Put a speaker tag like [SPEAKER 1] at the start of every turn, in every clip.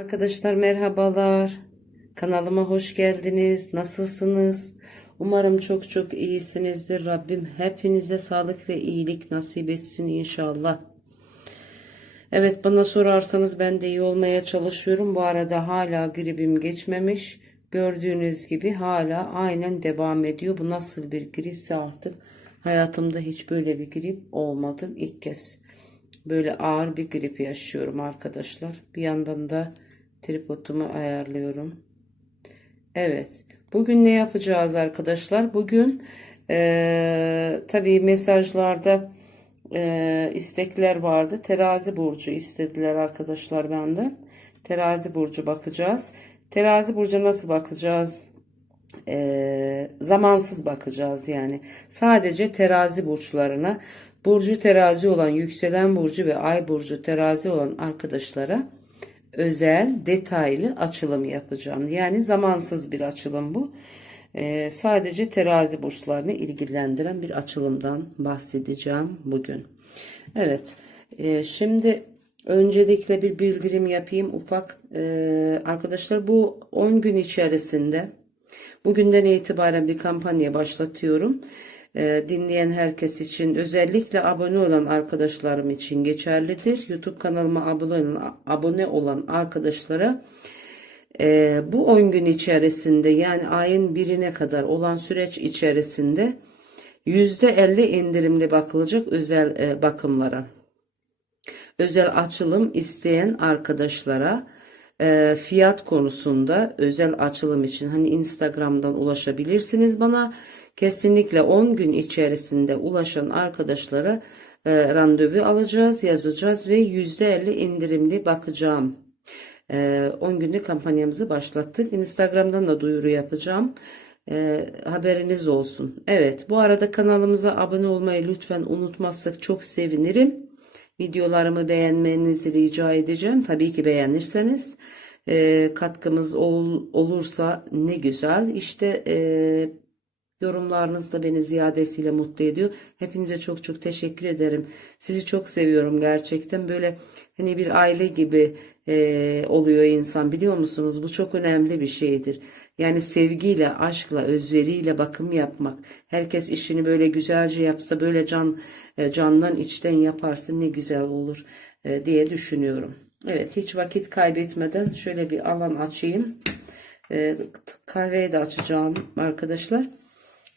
[SPEAKER 1] Arkadaşlar merhabalar. Kanalıma hoş geldiniz. Nasılsınız? Umarım çok çok iyisinizdir. Rabbim hepinize sağlık ve iyilik nasip etsin inşallah. Evet bana sorarsanız ben de iyi olmaya çalışıyorum. Bu arada hala gribim geçmemiş. Gördüğünüz gibi hala aynen devam ediyor. Bu nasıl bir gripse artık hayatımda hiç böyle bir grip olmadı. İlk kez böyle ağır bir grip yaşıyorum arkadaşlar. Bir yandan da tripodumu ayarlıyorum. Evet. Bugün ne yapacağız arkadaşlar? Bugün eee tabii mesajlarda eee, istekler vardı. Terazi burcu istediler arkadaşlar benden. Terazi burcu bakacağız. Terazi burcu nasıl bakacağız? Eee, zamansız bakacağız yani. Sadece terazi burçlarına, burcu terazi olan, yükselen burcu ve ay burcu terazi olan arkadaşlara özel, detaylı açılım yapacağım. Yani zamansız bir açılım bu. Eee, sadece terazi burçlarını ilgilendiren bir açılımdan bahsedeceğim bugün. Evet, eee, şimdi öncelikle bir bildirim yapayım ufak. Eee, arkadaşlar bu 10 gün içerisinde bugünden itibaren bir kampanya başlatıyorum. Eee, dinleyen herkes için özellikle abone olan arkadaşlarım için geçerlidir. YouTube kanalıma abone olan, abone olan arkadaşlara ee, bu 10 gün içerisinde yani ayın birine kadar olan süreç içerisinde %50 indirimli bakılacak özel e, bakımlara. Özel açılım isteyen arkadaşlara e, fiyat konusunda özel açılım için hani Instagram'dan ulaşabilirsiniz bana. Kesinlikle 10 gün içerisinde ulaşan arkadaşlara e, randevu alacağız, yazacağız ve %50 indirimli bakacağım. Ee, 10 günlük kampanyamızı başlattık. Instagram'dan da duyuru yapacağım. Ee, haberiniz olsun. Evet, bu arada kanalımıza abone olmayı lütfen unutmazsak çok sevinirim. Videolarımı beğenmenizi rica edeceğim. Tabii ki beğenirseniz e, katkımız ol- olursa ne güzel. İşte e, Yorumlarınız da beni ziyadesiyle mutlu ediyor. Hepinize çok çok teşekkür ederim. Sizi çok seviyorum gerçekten. Böyle hani bir aile gibi e, oluyor insan biliyor musunuz? Bu çok önemli bir şeydir. Yani sevgiyle, aşkla, özveriyle bakım yapmak. Herkes işini böyle güzelce yapsa, böyle can e, candan içten yaparsa ne güzel olur e, diye düşünüyorum. Evet, hiç vakit kaybetmeden şöyle bir alan açayım. E, kahveyi de açacağım arkadaşlar.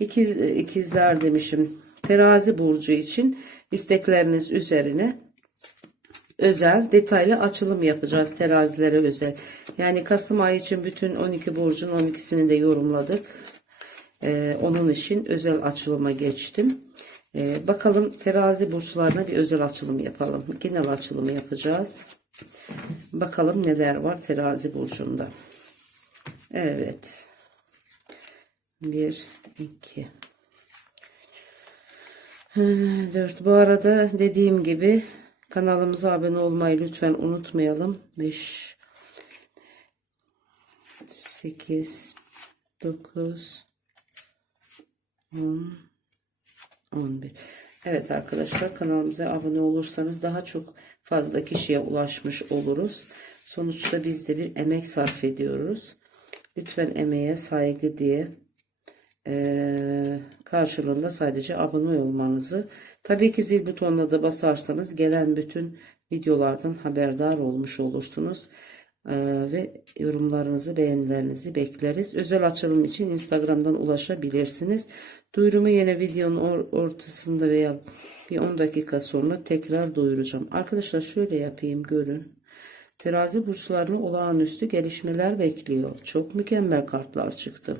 [SPEAKER 1] İkiz, ikizler demişim. Terazi burcu için istekleriniz üzerine özel detaylı açılım yapacağız terazilere özel. Yani Kasım ayı için bütün 12 burcun 12'sini de yorumladık. Ee, onun için özel açılıma geçtim. Ee, bakalım terazi burçlarına bir özel açılım yapalım. Genel açılımı yapacağız. Bakalım neler var terazi burcunda. Evet. 1, 2, 4. Bu arada dediğim gibi kanalımıza abone olmayı lütfen unutmayalım. 5, 8, 9, 10, 11. Evet arkadaşlar kanalımıza abone olursanız daha çok fazla kişiye ulaşmış oluruz. Sonuçta biz de bir emek sarf ediyoruz. Lütfen emeğe saygı diye ee, karşılığında sadece abone olmanızı tabii ki zil butonuna da basarsanız gelen bütün videolardan haberdar olmuş olursunuz. Ee, ve yorumlarınızı beğenilerinizi bekleriz. Özel açılım için instagramdan ulaşabilirsiniz. Duyurumu yine videonun or- ortasında veya bir 10 dakika sonra tekrar duyuracağım. Arkadaşlar şöyle yapayım görün. Terazi burçlarını olağanüstü gelişmeler bekliyor. Çok mükemmel kartlar çıktı.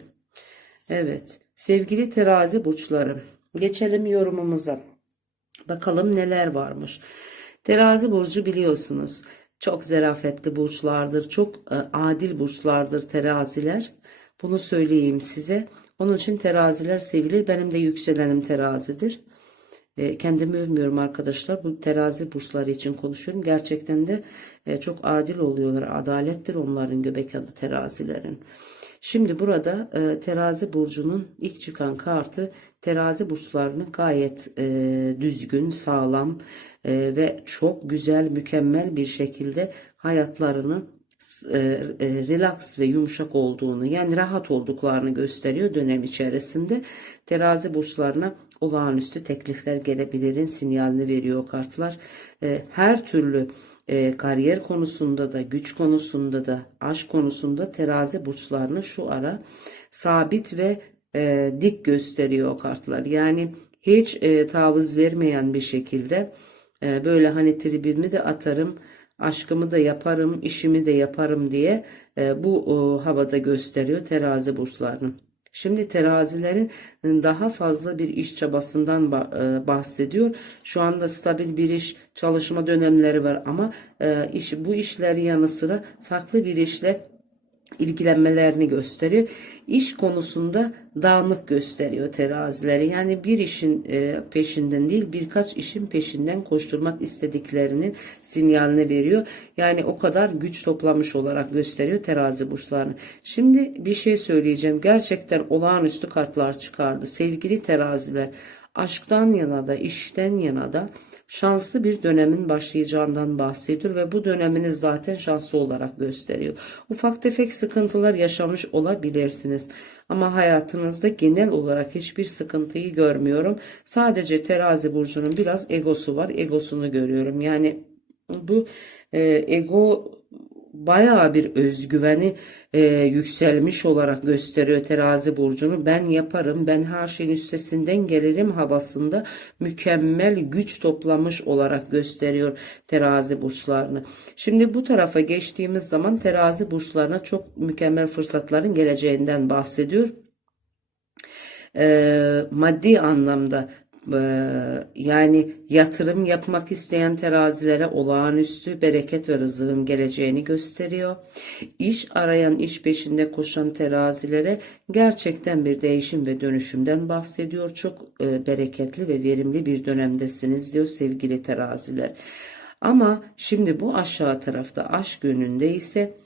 [SPEAKER 1] Evet, sevgili terazi burçları, geçelim yorumumuza. Bakalım neler varmış. Terazi burcu biliyorsunuz çok zarafetli burçlardır, çok e, adil burçlardır teraziler. Bunu söyleyeyim size. Onun için teraziler sevilir. Benim de yükselenim terazidir. E, kendimi övmüyorum arkadaşlar. Bu terazi burçları için konuşuyorum. Gerçekten de e, çok adil oluyorlar. Adalettir onların göbek adı terazilerin. Şimdi burada e, terazi burcunun ilk çıkan kartı terazi burçlarını gayet e, düzgün, sağlam e, ve çok güzel, mükemmel bir şekilde hayatlarını e, e, relax ve yumuşak olduğunu yani rahat olduklarını gösteriyor dönem içerisinde. Terazi burçlarına olağanüstü teklifler gelebilirin sinyalini veriyor kartlar. E, her türlü e, kariyer konusunda da güç konusunda da aşk konusunda terazi burçlarını şu ara sabit ve e, dik gösteriyor kartlar. Yani hiç e, taviz vermeyen bir şekilde e, böyle hani tribimi de atarım, aşkımı da yaparım, işimi de yaparım diye e, bu e, havada gösteriyor terazi burçlarını. Şimdi terazilerin daha fazla bir iş çabasından ba- e, bahsediyor. Şu anda stabil bir iş çalışma dönemleri var ama e, iş, bu işleri yanı sıra farklı bir işle ilgilenmelerini gösteriyor. İş konusunda dağınık gösteriyor terazileri. Yani bir işin e, peşinden değil birkaç işin peşinden koşturmak istediklerinin sinyalini veriyor. Yani o kadar güç toplamış olarak gösteriyor terazi burçlarını. Şimdi bir şey söyleyeceğim. Gerçekten olağanüstü kartlar çıkardı. Sevgili teraziler aşktan yana da işten yana da şanslı bir dönemin başlayacağından bahsediyor ve bu döneminiz zaten şanslı olarak gösteriyor. Ufak tefek sıkıntılar yaşamış olabilirsiniz ama hayatınızda genel olarak hiçbir sıkıntıyı görmüyorum. Sadece terazi burcunun biraz egosu var. Egosunu görüyorum. Yani bu e, ego bayağı bir özgüveni e, yükselmiş olarak gösteriyor terazi burcunu. Ben yaparım, ben her şeyin üstesinden gelirim havasında mükemmel güç toplamış olarak gösteriyor terazi burçlarını. Şimdi bu tarafa geçtiğimiz zaman terazi burçlarına çok mükemmel fırsatların geleceğinden bahsediyor. E, maddi anlamda yani yatırım yapmak isteyen terazilere olağanüstü bereket ve rızığın geleceğini gösteriyor. İş arayan, iş peşinde koşan terazilere gerçekten bir değişim ve dönüşümden bahsediyor. Çok e, bereketli ve verimli bir dönemdesiniz diyor sevgili teraziler. Ama şimdi bu aşağı tarafta aşk yönünde ise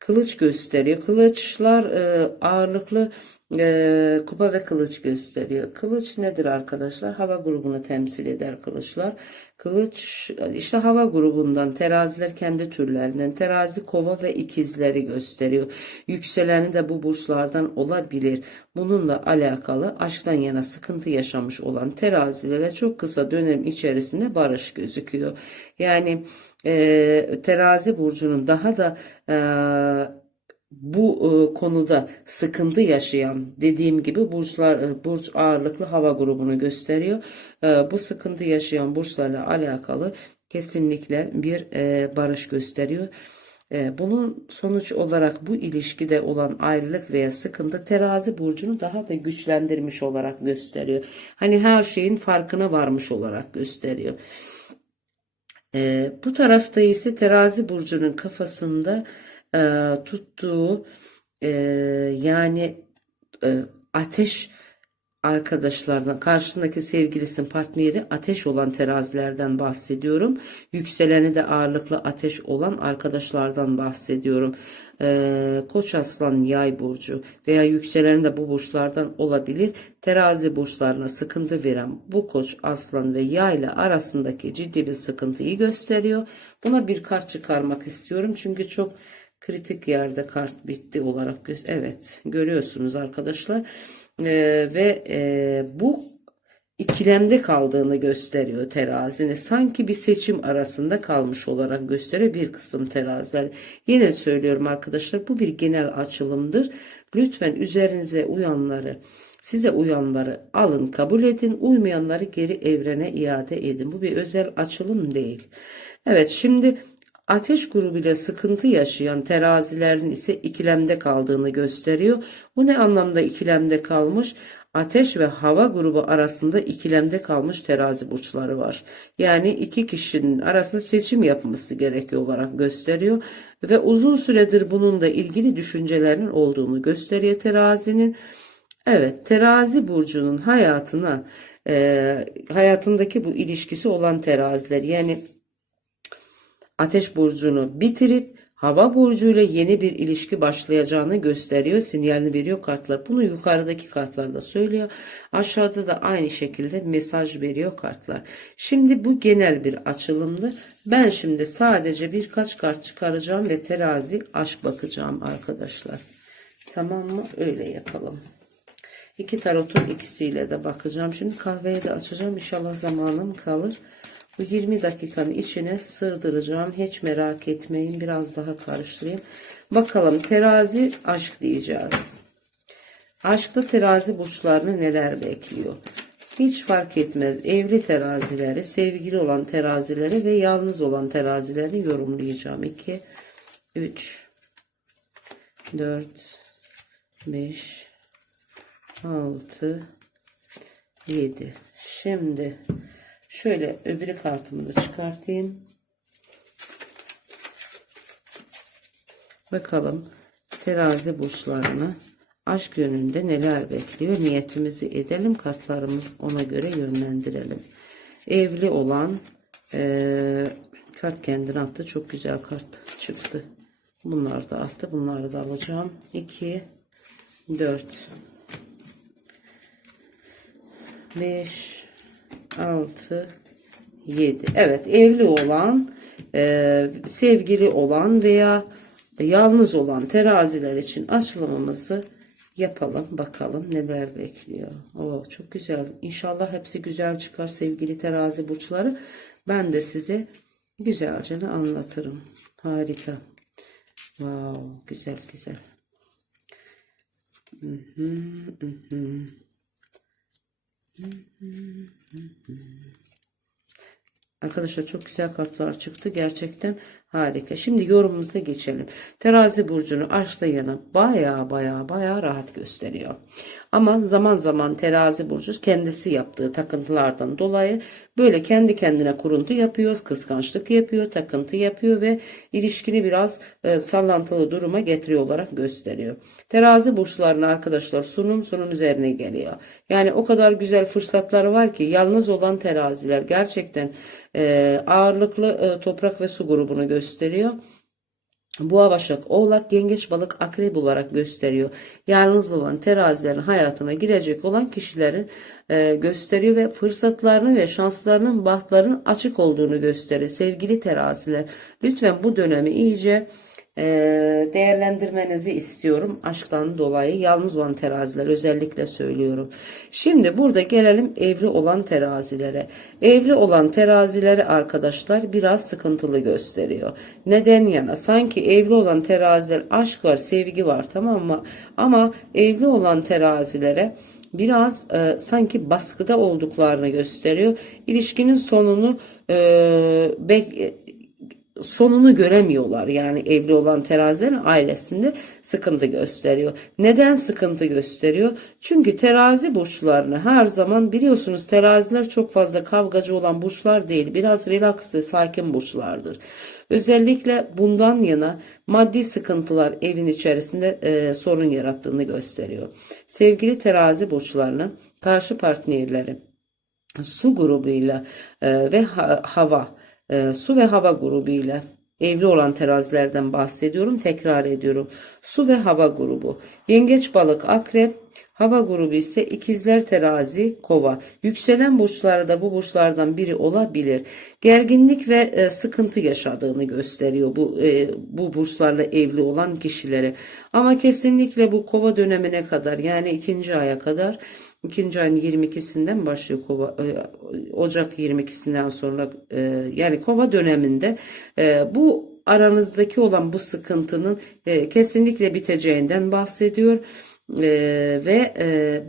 [SPEAKER 1] kılıç gösteriyor. Kılıçlar e, ağırlıklı e, kupa ve kılıç gösteriyor. Kılıç nedir arkadaşlar? Hava grubunu temsil eder kılıçlar. Kılıç işte hava grubundan teraziler kendi türlerinden terazi kova ve ikizleri gösteriyor. Yükseleni de bu burçlardan olabilir. Bununla alakalı aşktan yana sıkıntı yaşamış olan terazilere çok kısa dönem içerisinde barış gözüküyor. Yani e, terazi burcunun daha da e, bu e, konuda sıkıntı yaşayan dediğim gibi burçlar e, burç ağırlıklı hava grubunu gösteriyor. E, bu sıkıntı yaşayan burçlarla alakalı kesinlikle bir e, barış gösteriyor. E, bunun sonuç olarak bu ilişkide olan ayrılık veya sıkıntı terazi burcunu daha da güçlendirmiş olarak gösteriyor. Hani her şeyin farkına varmış olarak gösteriyor. E, bu tarafta ise terazi burcunun kafasında e, tuttuğu e, yani e, ateş arkadaşlardan karşısındaki sevgilisinin partneri ateş olan terazilerden bahsediyorum. Yükseleni de ağırlıklı ateş olan arkadaşlardan bahsediyorum. Ee, Koç aslan yay burcu veya yükseleni de bu burçlardan olabilir. Terazi burçlarına sıkıntı veren bu koç aslan ve yay ile arasındaki ciddi bir sıkıntıyı gösteriyor. Buna bir kart çıkarmak istiyorum. Çünkü çok kritik yerde kart bitti olarak göz evet görüyorsunuz arkadaşlar. Ee, ve e, bu ikilemde kaldığını gösteriyor terazini. Sanki bir seçim arasında kalmış olarak gösteriyor bir kısım teraziler. Yine söylüyorum arkadaşlar bu bir genel açılımdır. Lütfen üzerinize uyanları size uyanları alın kabul edin. Uymayanları geri evrene iade edin. Bu bir özel açılım değil. Evet şimdi Ateş grubuyla sıkıntı yaşayan terazilerin ise ikilemde kaldığını gösteriyor. Bu ne anlamda ikilemde kalmış? Ateş ve hava grubu arasında ikilemde kalmış terazi burçları var. Yani iki kişinin arasında seçim yapması gerekiyor olarak gösteriyor. Ve uzun süredir bunun da ilgili düşüncelerinin olduğunu gösteriyor terazinin. Evet terazi burcunun hayatına e, hayatındaki bu ilişkisi olan teraziler yani Ateş burcunu bitirip hava burcuyla yeni bir ilişki başlayacağını gösteriyor. Sinyalini veriyor kartlar. Bunu yukarıdaki kartlarda söylüyor. Aşağıda da aynı şekilde mesaj veriyor kartlar. Şimdi bu genel bir açılımdı. Ben şimdi sadece birkaç kart çıkaracağım ve terazi aşk bakacağım arkadaşlar. Tamam mı? Öyle yapalım. İki tarotun ikisiyle de bakacağım. Şimdi kahveyi de açacağım. İnşallah zamanım kalır. Bu 20 dakikanın içine sığdıracağım. Hiç merak etmeyin. Biraz daha karıştırayım. Bakalım terazi aşk diyeceğiz. Aşkta terazi burçlarını neler bekliyor? Hiç fark etmez. Evli terazileri, sevgili olan terazileri ve yalnız olan terazileri yorumlayacağım. 2, 3, 4, 5, 6 7 şimdi şöyle öbürü kartımı da çıkartayım. Bakalım terazi burçlarını aşk yönünde neler bekliyor? Niyetimizi edelim kartlarımız ona göre yönlendirelim. Evli olan eee, kart kendine attı. Çok güzel kart çıktı. Bunlar da attı. Bunları da alacağım. 2 4 5 6 7 evet evli olan e, sevgili olan veya yalnız olan teraziler için açılımımızı yapalım bakalım neler bekliyor. Oo, çok güzel İnşallah hepsi güzel çıkar sevgili terazi burçları. Ben de size güzelce anlatırım. Harika. Wow, güzel güzel. Hı hı, hı. 嗯嗯嗯嗯 Arkadaşlar çok güzel kartlar çıktı. Gerçekten harika. Şimdi yorumumuza geçelim. Terazi burcunu aşkta yana baya baya baya rahat gösteriyor. Ama zaman zaman terazi burcu kendisi yaptığı takıntılardan dolayı böyle kendi kendine kuruntu yapıyor, kıskançlık yapıyor, takıntı yapıyor ve ilişkini biraz e, sallantılı duruma getiriyor olarak gösteriyor. Terazi burçlarına arkadaşlar sunum sunum üzerine geliyor. Yani o kadar güzel fırsatları var ki yalnız olan teraziler gerçekten e, ağırlıklı e, toprak ve su grubunu gösteriyor. Boğa, Başak, Oğlak, Yengeç, Balık, Akrep olarak gösteriyor. Yalnız olan terazilerin hayatına girecek olan kişileri e, gösteriyor ve fırsatlarını ve şanslarının, bahtlarının açık olduğunu gösteriyor. Sevgili teraziler, lütfen bu dönemi iyice değerlendirmenizi istiyorum. Aşktan dolayı yalnız olan teraziler özellikle söylüyorum. Şimdi burada gelelim evli olan terazilere. Evli olan terazileri arkadaşlar biraz sıkıntılı gösteriyor. Neden yana? Sanki evli olan teraziler aşk var, sevgi var tamam mı? Ama evli olan terazilere biraz e, sanki baskıda olduklarını gösteriyor. İlişkinin sonunu e, bek, sonunu göremiyorlar. Yani evli olan terazilerin ailesinde sıkıntı gösteriyor. Neden sıkıntı gösteriyor? Çünkü terazi burçlarını her zaman biliyorsunuz teraziler çok fazla kavgacı olan burçlar değil. Biraz relax ve sakin burçlardır. Özellikle bundan yana maddi sıkıntılar evin içerisinde e, sorun yarattığını gösteriyor. Sevgili terazi burçlarını karşı partnerleri su grubuyla e, ve ha- hava e, su ve hava grubu ile evli olan terazilerden bahsediyorum. Tekrar ediyorum. Su ve hava grubu. Yengeç, balık, akrep, hava grubu ise ikizler, terazi, kova. Yükselen burçları da bu burçlardan biri olabilir. Gerginlik ve e, sıkıntı yaşadığını gösteriyor bu e, bu burçlarla evli olan kişileri. Ama kesinlikle bu kova dönemine kadar yani ikinci aya kadar İkinci ayın 22'sinden başlıyor kova e, Ocak 22'sinden sonra e, yani kova döneminde e, bu aranızdaki olan bu sıkıntının kesinlikle biteceğinden bahsediyor ve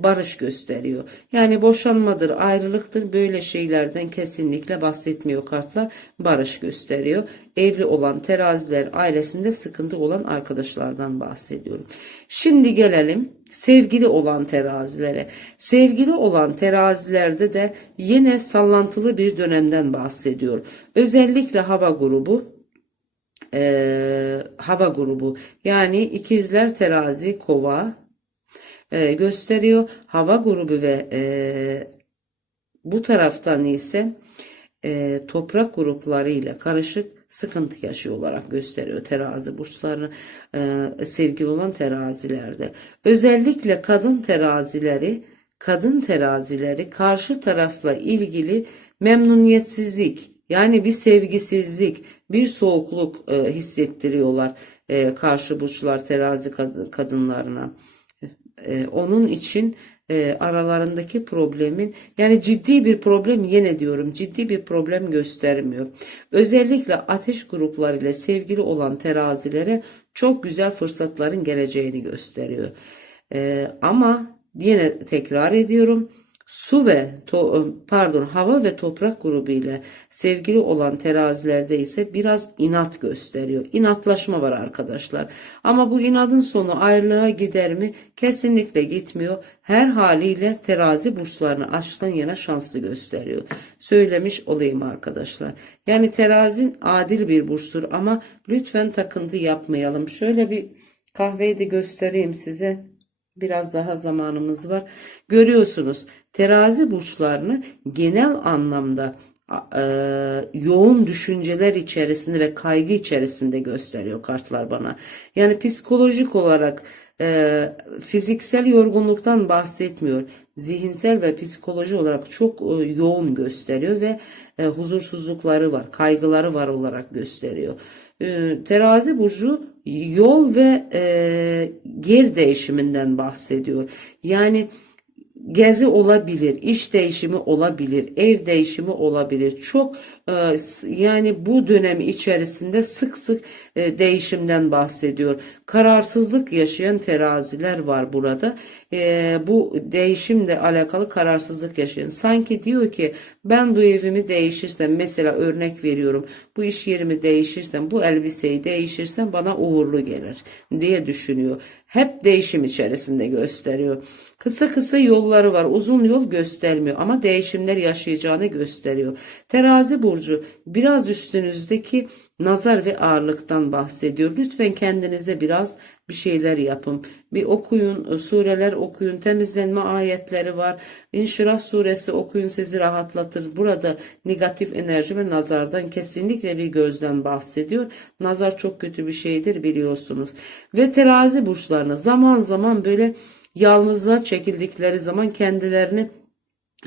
[SPEAKER 1] barış gösteriyor. Yani boşanmadır, ayrılıktır böyle şeylerden kesinlikle bahsetmiyor kartlar. Barış gösteriyor. Evli olan teraziler ailesinde sıkıntı olan arkadaşlardan bahsediyorum. Şimdi gelelim sevgili olan terazilere. Sevgili olan terazilerde de yine sallantılı bir dönemden bahsediyor. Özellikle hava grubu e, hava grubu yani ikizler terazi kova e, gösteriyor. Hava grubu ve e, bu taraftan ise e, toprak gruplarıyla karışık sıkıntı yaşıyor olarak gösteriyor terazi burçlarını e, sevgili olan terazilerde. Özellikle kadın terazileri kadın terazileri karşı tarafla ilgili memnuniyetsizlik yani bir sevgisizlik, bir soğukluk e, hissettiriyorlar e, karşı burçlar terazi kad- kadınlarına. E, onun için e, aralarındaki problemin yani ciddi bir problem yine diyorum ciddi bir problem göstermiyor. Özellikle ateş gruplarıyla sevgili olan terazilere çok güzel fırsatların geleceğini gösteriyor. E, ama yine tekrar ediyorum su ve to- pardon hava ve toprak grubu ile sevgili olan terazilerde ise biraz inat gösteriyor. İnatlaşma var arkadaşlar. Ama bu inadın sonu ayrılığa gider mi? Kesinlikle gitmiyor. Her haliyle terazi burçlarını aşktan yana şanslı gösteriyor. Söylemiş olayım arkadaşlar. Yani terazi adil bir burçtur ama lütfen takıntı yapmayalım. Şöyle bir kahveyi de göstereyim size. Biraz daha zamanımız var. Görüyorsunuz terazi burçlarını genel anlamda e, yoğun düşünceler içerisinde ve kaygı içerisinde gösteriyor kartlar bana. Yani psikolojik olarak e, fiziksel yorgunluktan bahsetmiyor. Zihinsel ve psikoloji olarak çok e, yoğun gösteriyor ve huzursuzlukları var, kaygıları var olarak gösteriyor. E, terazi burcu yol ve e, yer değişiminden bahsediyor. Yani gezi olabilir, iş değişimi olabilir, ev değişimi olabilir. Çok yani bu dönemi içerisinde sık sık e, değişimden bahsediyor. Kararsızlık yaşayan teraziler var burada. E, bu değişimle alakalı kararsızlık yaşayan. Sanki diyor ki ben bu evimi değişirsem mesela örnek veriyorum. Bu iş yerimi değişirsem, bu elbiseyi değişirsem bana uğurlu gelir diye düşünüyor. Hep değişim içerisinde gösteriyor. Kısa kısa yolları var. Uzun yol göstermiyor ama değişimler yaşayacağını gösteriyor. Terazi burcu biraz üstünüzdeki nazar ve ağırlıktan bahsediyor. Lütfen kendinize biraz bir şeyler yapın. Bir okuyun, sureler okuyun, temizlenme ayetleri var. İnşirah suresi okuyun sizi rahatlatır. Burada negatif enerji ve nazardan kesinlikle bir gözden bahsediyor. Nazar çok kötü bir şeydir biliyorsunuz. Ve terazi burçlarına zaman zaman böyle yalnızlığa çekildikleri zaman kendilerini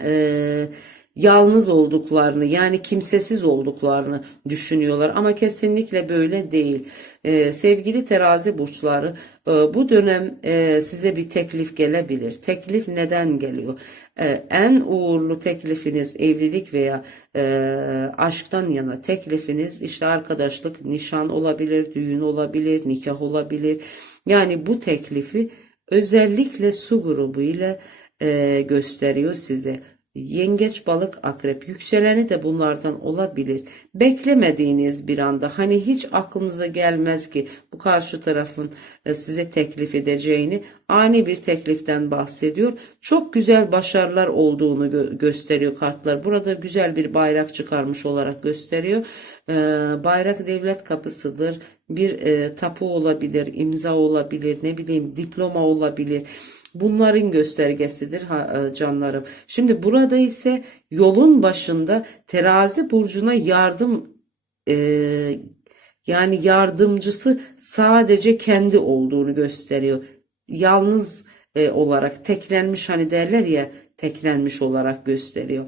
[SPEAKER 1] eee yalnız olduklarını yani kimsesiz olduklarını düşünüyorlar ama kesinlikle böyle değil. Ee, sevgili terazi burçları e, bu dönem e, size bir teklif gelebilir. Teklif neden geliyor? E, en uğurlu teklifiniz evlilik veya e, aşktan yana teklifiniz işte arkadaşlık, nişan olabilir, düğün olabilir, nikah olabilir. Yani bu teklifi özellikle su grubu ile e, gösteriyor size. Yengeç, balık, akrep, yükseleni de bunlardan olabilir. Beklemediğiniz bir anda hani hiç aklınıza gelmez ki bu karşı tarafın e, size teklif edeceğini ani bir tekliften bahsediyor. Çok güzel başarılar olduğunu gö- gösteriyor kartlar. Burada güzel bir bayrak çıkarmış olarak gösteriyor. Ee, bayrak devlet kapısıdır. Bir e, tapu olabilir, imza olabilir, ne bileyim diploma olabilir. Bunların göstergesidir e, canlarım. Şimdi burada ise yolun başında terazi burcuna yardım e, yani yardımcısı sadece kendi olduğunu gösteriyor. Yalnız e, olarak teklenmiş hani derler ya teklenmiş olarak gösteriyor.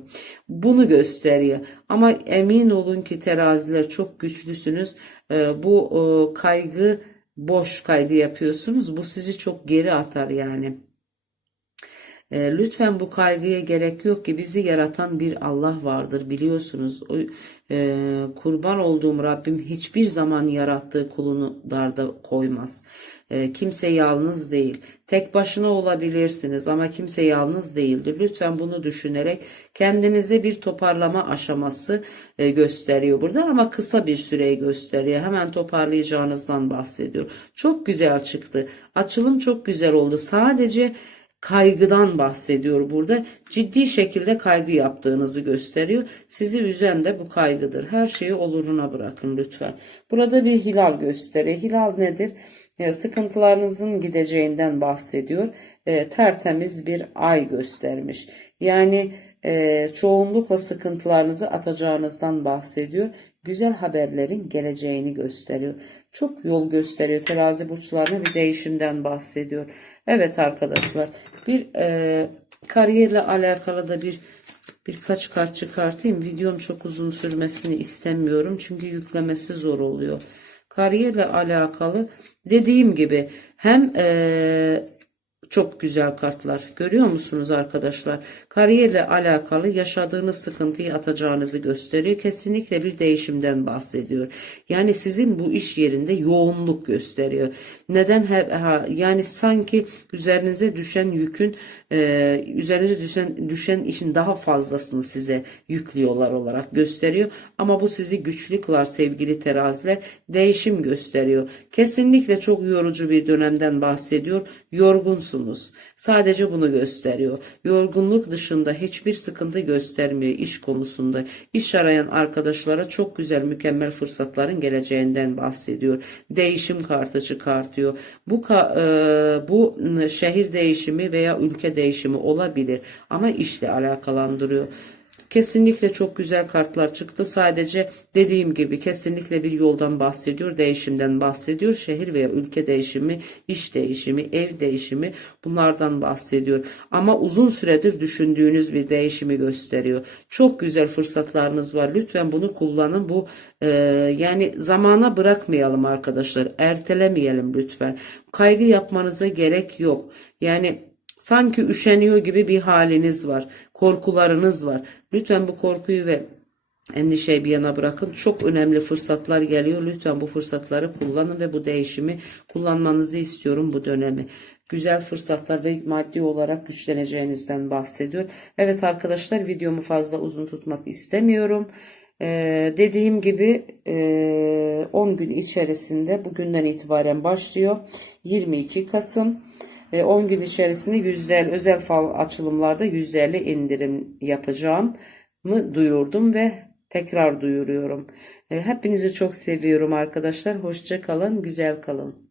[SPEAKER 1] Bunu gösteriyor. Ama emin olun ki teraziler çok güçlüsünüz. E, bu e, kaygı boş kaygı yapıyorsunuz. Bu sizi çok geri atar yani. E, lütfen bu kaygıya gerek yok ki bizi yaratan bir Allah vardır biliyorsunuz. O, e, kurban olduğum Rabbim hiçbir zaman yarattığı kulunu darda koymaz. E, kimse yalnız değil. Tek başına olabilirsiniz ama kimse yalnız değildir. Lütfen bunu düşünerek kendinize bir toparlama aşaması e, gösteriyor burada ama kısa bir süreyi gösteriyor. Hemen toparlayacağınızdan bahsediyor. Çok güzel çıktı. Açılım çok güzel oldu. Sadece kaygıdan bahsediyor burada. Ciddi şekilde kaygı yaptığınızı gösteriyor. Sizi üzen de bu kaygıdır. Her şeyi oluruna bırakın lütfen. Burada bir hilal gösteriyor. Hilal nedir? E, sıkıntılarınızın gideceğinden bahsediyor. E, tertemiz bir ay göstermiş. Yani e, çoğunlukla sıkıntılarınızı atacağınızdan bahsediyor. güzel haberlerin geleceğini gösteriyor. Çok yol gösteriyor. Terazi burçlarına bir değişimden bahsediyor. Evet arkadaşlar bir e, kariyerle alakalı da bir birkaç kart çıkartayım. Videom çok uzun sürmesini istemiyorum. Çünkü yüklemesi zor oluyor. Kariyerle alakalı dediğim gibi hem e, çok güzel kartlar. Görüyor musunuz arkadaşlar? Kariyerle alakalı yaşadığınız sıkıntıyı atacağınızı gösteriyor. Kesinlikle bir değişimden bahsediyor. Yani sizin bu iş yerinde yoğunluk gösteriyor. Neden? Ha, yani sanki üzerinize düşen yükün e, üzerinize düşen, düşen işin daha fazlasını size yüklüyorlar olarak gösteriyor. Ama bu sizi güçlü kılar sevgili teraziler. Değişim gösteriyor. Kesinlikle çok yorucu bir dönemden bahsediyor. Yorgunsunuz. Sadece bunu gösteriyor. Yorgunluk dışında hiçbir sıkıntı göstermiyor iş konusunda. İş arayan arkadaşlara çok güzel mükemmel fırsatların geleceğinden bahsediyor. Değişim kartı çıkartıyor. Bu e, bu şehir değişimi veya ülke değişimi olabilir ama işle alakalandırıyor. Kesinlikle çok güzel kartlar çıktı. Sadece dediğim gibi kesinlikle bir yoldan bahsediyor, değişimden bahsediyor. Şehir veya ülke değişimi, iş değişimi, ev değişimi bunlardan bahsediyor. Ama uzun süredir düşündüğünüz bir değişimi gösteriyor. Çok güzel fırsatlarınız var. Lütfen bunu kullanın. Bu e, yani zamana bırakmayalım arkadaşlar. Ertelemeyelim lütfen. Kaygı yapmanıza gerek yok. Yani Sanki üşeniyor gibi bir haliniz var. Korkularınız var. Lütfen bu korkuyu ve endişeyi bir yana bırakın. Çok önemli fırsatlar geliyor. Lütfen bu fırsatları kullanın ve bu değişimi kullanmanızı istiyorum bu dönemi. Güzel fırsatlar ve maddi olarak güçleneceğinizden bahsediyor. Evet arkadaşlar videomu fazla uzun tutmak istemiyorum. Ee, dediğim gibi e, 10 gün içerisinde bugünden itibaren başlıyor. 22 Kasım. E, 10 gün içerisinde %50 özel fal açılımlarda %50 indirim yapacağım mı duyurdum ve tekrar duyuruyorum. E, hepinizi çok seviyorum arkadaşlar. Hoşça kalın, güzel kalın.